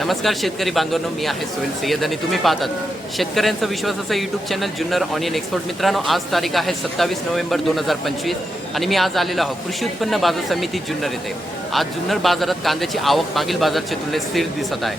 नमस्कार शेतकरी बांधवांनो मी आहे सोहेल सय्यद आणि तुम्ही पाहतात शेतकऱ्यांचा विश्वासाचा YouTube channel Junnar onion export मित्रांनो आज तारीख आहे सत्तावीस नोव्हेंबर दोन हजार पंचवीस आणि मी आज आलेलो आहो कृषी उत्पन्न बाजार समिती जुन्नर येथे. आज जुन्नर बाजारात कांद्याची आवक मागील बाजारच्या तुलनेत स्थिर दिसत आहे.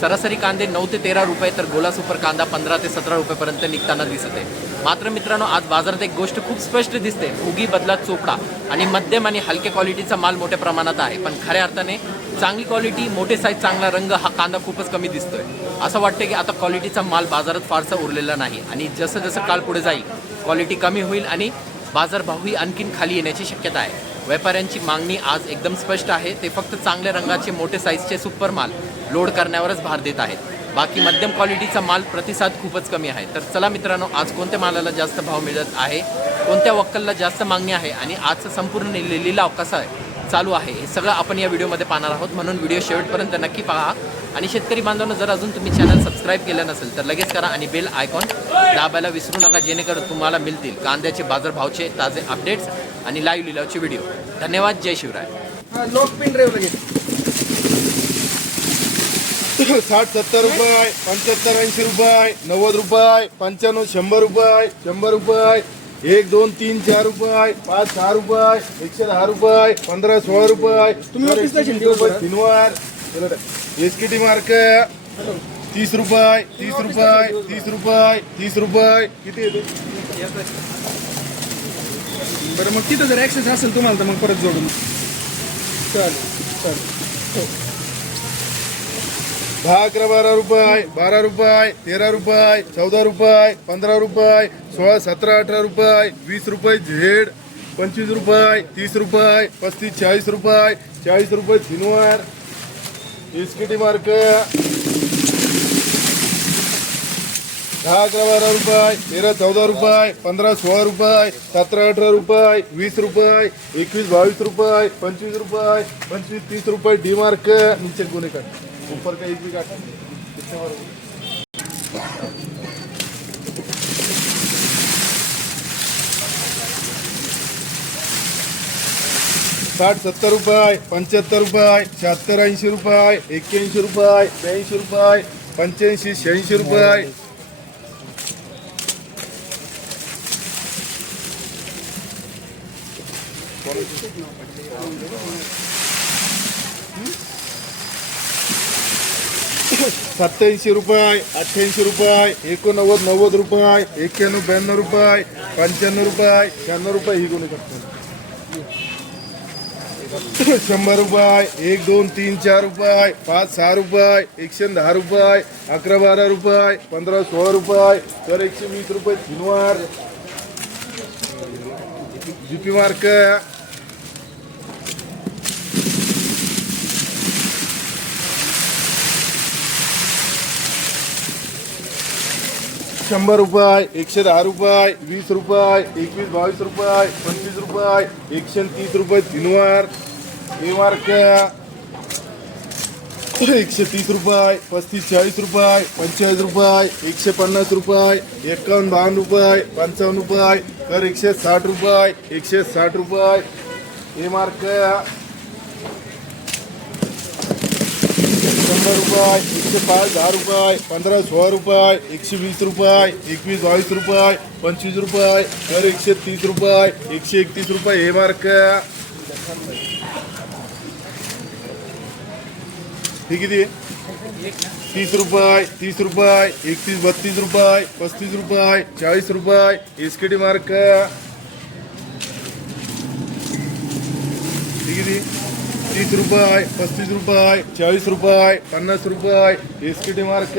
सरासरी कांदे नऊ ते तेरा रुपये तर गोला सुपर कांदा पंधरा ते सतरा रुपयेपर्यंत निघताना दिसत आहे. मात्र मित्रांनो आज बाजारात एक गोष्ट खूप स्पष्ट दिसते. उगी बदला चोपडा आणि मध्यम आणि हलक्या क्वालिटीचा माल मोठ्या प्रमाणात आहे. पण खऱ्या अर्थाने चांगली क्वालिटी मोठे साईज चांगला रंग हा कांदा खूपच कमी दिसतोय. असं वाटतं की आता क्वालिटीचा माल बाजारात फारसा उरलेला नाही. आणि जसं जसं काळ पुढे जाईल क्वालिटी कमी होईल आणि बाजारभावही आणखीन खाली येण्याची शक्यता आहे. व्यापाऱ्यांची मागणी आज एकदम स्पष्ट आहे. ते फक्त चांगल्या रंगाचे मोठे साईजचे सुपर माल लोड करण्यावरच भार देत आहेत. बाकी मध्यम क्वालिटीचा माल प्रतिसाद खूपच कमी आहे. तर चला मित्रांनो आज कोणत्या मालाला जास्त भाव मिळत आहे? कोणत्या वक्कलला जास्त मागणी आहे? आणि आजचा संपूर्ण लिलाव कसा आहे? चालू आहे. हे सगळं आपण या व्हिडिओमध्ये पाहणार आहोत. म्हणून व्हिडिओ शेवटपर्यंत नक्की पहा. आणि शेतकरी बांधवांनो जर अजून तुम्ही चॅनल सबस्क्राईब केलं नसेल तर लगेच करा आणि बेल आयकॉन दाबायला विसरू नका जेणेकरून तुम्हाला मिळतील कांद्याचे बाजारभावचे ताजे अपडेट्स आणि लाईव्ह लिलावचे व्हिडिओ धन्यवाद. जय शिवराय. लॉक पिन ड्राईव्ह लगेच. साठ सत्तर रुपये पंच्याहत्तर ऐंशी रुपये नव्वद रुपये पंच्याण्णव शंभर रुपये शंभर रुपये. एक दोन तीन चार रुपये पाच सहा रुपये एकशे दहा रुपये पंधरा सोळा रुपये. तुम्ही तर ऑफिसला एकशे वीस शिंदे रुपये होता? तीनवार एस के टी मार्क तीस रुपये तीस रुपये तीस रुपये तीस रुपये. किती येते बरं मग तिथं जर ऍक्सेस असेल तुम्हाला तर मग परत जोडून चालेल चालेल. हो. दहा अकरा बारा रुपये बारा रुपये तेरा रुपये चौदा रुपये पंधरा रुपये सोळा सतरा अठरा रुपये वीस रुपये झेड पंचवीस रुपये तीस रुपये पस्तीस चाळीस रुपये चाळीस रुपये सिनवार इस्किटी मार्क. दहा अकरा बारा रुपये तेरा चौदा रुपये पंधरा सोळा रुपये सतरा अठरा रुपये वीस रुपये एकवीस बावीस रुपये पंचवीस रुपये पंचवीस तीस रुपये डी मार्क. नीचे गुन्हे काढ. ऊपर का एक भी काटा कितने बार साठ सत्तर रुपये पंच्याहत्तर रुपये शहात्तर ऐंशी रुपये एक्क्याऐंशी रुपये ब्याऐंशी रुपये पंच्याऐंशी शहाऐंशी रुपये. सत्याऐंशी रुपये अठ्ठ्याऐंशी रुपये एकोणनव्वद नव्वद रुपये एक्क्याण्णव ब्याण्णव रुपये पंच्याण्णव रुपये शहाण्णव रुपये ही गुन्हे करतो शंभर रुपये एक दोन तीन चार रुपये पाच सहा रुपये एकशे दहा रुपये अकरा बारा रुपये पंधरा सोळा रुपये तर एकशे वीस रुपये तीनवार जीपी मार्क शंभर रुपये एकशे दहा रुपये वीस रुपये एकवीस बावीस रुपये पंचवीस रुपये एकशे तीस रुपये तीनवार. एवार मार्क. एकशे तीस रुपये पस्तीस चाळीस रुपये पंचेचाळीस रुपये एकशे पन्नास रुपये एकावन्न बावन्न रुपये पंचावन्न रुपये तर एकशे साठ रुपये एकशे साठ रुपये. हे मार्क. शंभर रुपये, एकशे पाच दहा रुपये, पंधरा सोळा रुपये, एकशे वीस रुपये, एकवीस बावीस रुपये, पंचवीस रुपये, तर एकशे तीस रुपये, एकशे एकतीस रुपये हे मार्क. हे किती? तीस रुपये तीस रुपये, एकतीस, बत्तीस रुपये, पस्तीस रुपये, चाळीस रुपये एस के टी मार्क. हे किती? तीस रुपये पस्तीस रुपये चाळीस रुपये पन्नास रुपये एस के टी मार्क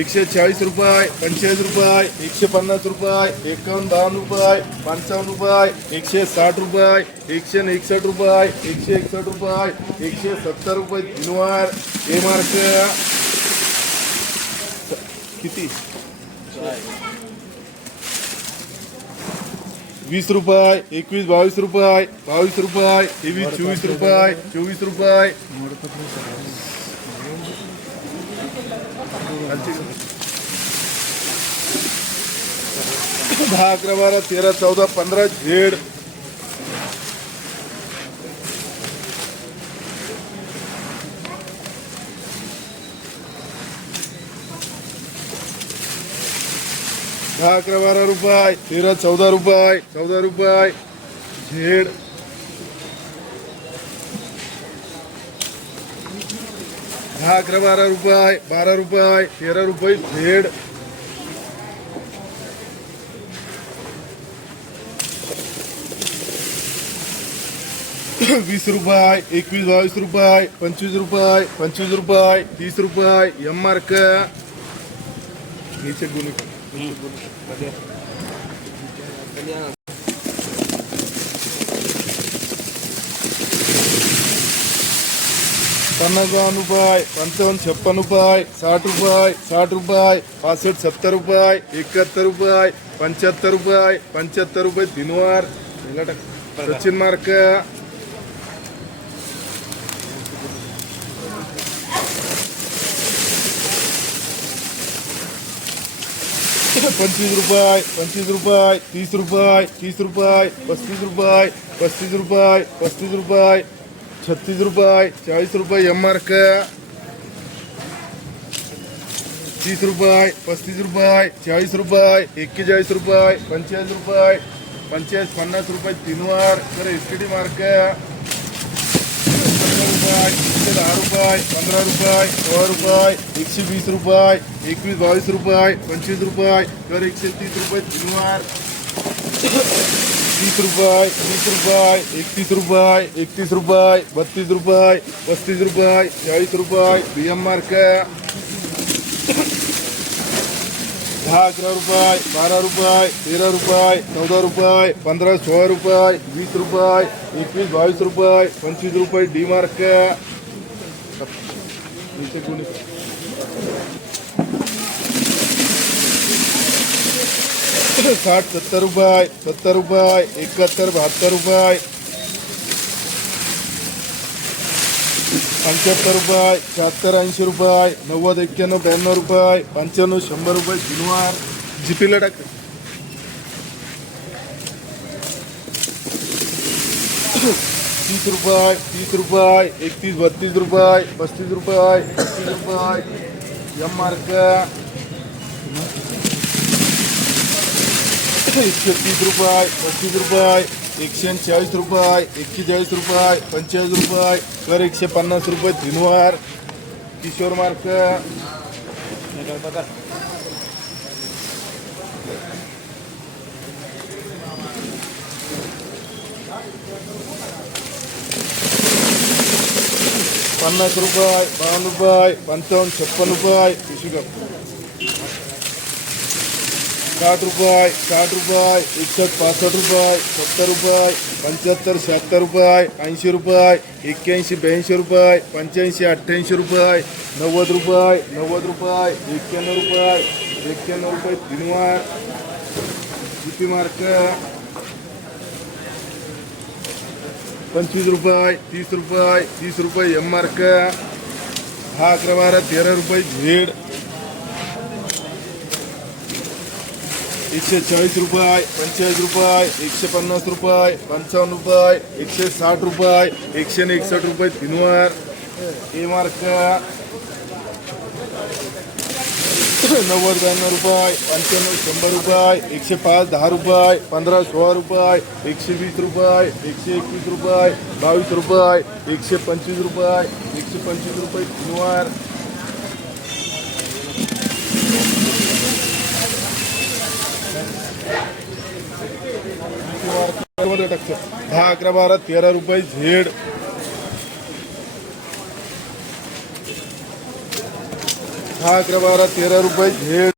एकशे चाळीस रुपये पंचेचाळीस रुपये एकशे पन्नास रुपये एकावन्न बावन्न रुपये पंचावन्न रुपये एकशे साठ रुपये एकशे एकसष्ट रुपये एकशे एकसष्ट रुपये एकशे सत्तर रुपये तीनवार ए मार्क किती? वीस रुपये एकवीस बावीस रुपये बावीस रुपये तेवीस चोवीस रुपये चोवीस रुपये. दहा अकरा बारा तेरा चौदा पंधरा झेड दहा अकरा बारा रुपये तेरा चौदा रुपये चौदा रुपये झेड. दहा अकरा बारा रुपये बारा रुपये तेरा रुपये झेड. वीस रुपये एकवीस बावीस रुपये पंचवीस रुपये पंचवीस रुपये तीस रुपये एम मार्क नीचे गुणी पन्नास रुपये पंचावन्न छप्पन रुपये साठ रुपये साठ रुपये पासष्ट सत्तर रुपये एकाहत्तर रुपये पंच्याहत्तर रुपये पंच्याहत्तर रुपये दिनवार सचिन मार्क. पंचवीस रुपये पंचवीस रुपये, तीस रुपये तीस रुपये, पस्तीस रुपये पस्तीस रुपये पस्तीस रुपये, छत्तीस रुपये चाळीस रुपये एम मार्क तीस रुपये, पस्तीस रुपये चाळीस रुपये एक्केचाळीस रुपये, पंचेचाळीस रुपये, पंचेचाळीस, पन्नास रुपये, तीन वार, तर एस टी डी मार्क रुपये रुपये रुपये रुपये एकशे वीस रुपये बावीस रुपये पंचवीस रुपये एकशे तीस रुपये तीन वार तीस रुपये रुपये एकतीस रुपये एकतीस रुपये बत्तीस रुपये पस्तीस रुपये चाळीस रुपये बी एम मार्क दहा अकरा रुपये बारा रुपये तेरा रुपये चौदा रुपये पंधरा सोळा रुपये वीस रुपये एकवीस बावीस रुपये पंचवीस रुपये डी मार्क. साठ सत्तर रुपये सत्तर रुपये एकाहत्तर बहात्तर रुपये पंच्याहत्तर रुपये शहात्तर ऐंशी रुपये नव्वद एक्क्याण्णव ब्याण्णव रुपये पंच्याण्णव शंभर रुपये शनिवार जीपीला टाक. तीस रुपये तीस रुपये एकतीस बत्तीस रुपये पस्तीस रुपये एकतीस रुपये एम मार्क. एकशे तीस रुपये पस्तीस रुपये एकशे चाळीस रुपये एक्केचाळीस रुपये पंचेचाळीस रुपये कर एकशे पन्नास रुपये तीनवार किशोर मार्क. पन्नास रुपये बावन्न रुपये पंचावन्न छप्पन रुपये पिशवी साठ रुपये साठ रुपये एकसष्ट पासष्ट रुपये सत्तर रुपये पंच्याहत्तर शहात्तर रुपये ऐंशी रुपये एक्क्याऐंशी ब्याऐंशी रुपये पंच्याऐंशी अठ्ठ्याऐंशी रुपये नव्वद रुपये नव्वद रुपये एक्क्याण्णव रुपये एक्क्याण्णव रुपये तीनवार. किती मार्क? पंचवीस रुपये तीस रुपये तीस रुपये एम मार्क दहा अकरा बारा तेरा रुपये झेड. एकशे चाळीस रुपये पंचेचाळीस रुपये एकशे पन्नास रुपये पंचावन्न रुपये एकशे साठ रुपये एकशे ने एकसष्ट रुपये तीनवार। ए मार्क। नव्वद ब्याण्णव रुपये, पंच्याण्णव शंभर रुपये, एकशे पाच दहा रुपये, पंधरा सोळा रुपये, एकशे वीस रुपये, एकशे एकवीस रुपये, बावीस रुपये, एकशे पंचवीस रुपये, एकशे पंचवीस रुपये तीनवार। दहा अकरा बारा तेरा रुपये झेड दहा अकरा बारा तेरा रुपये झेड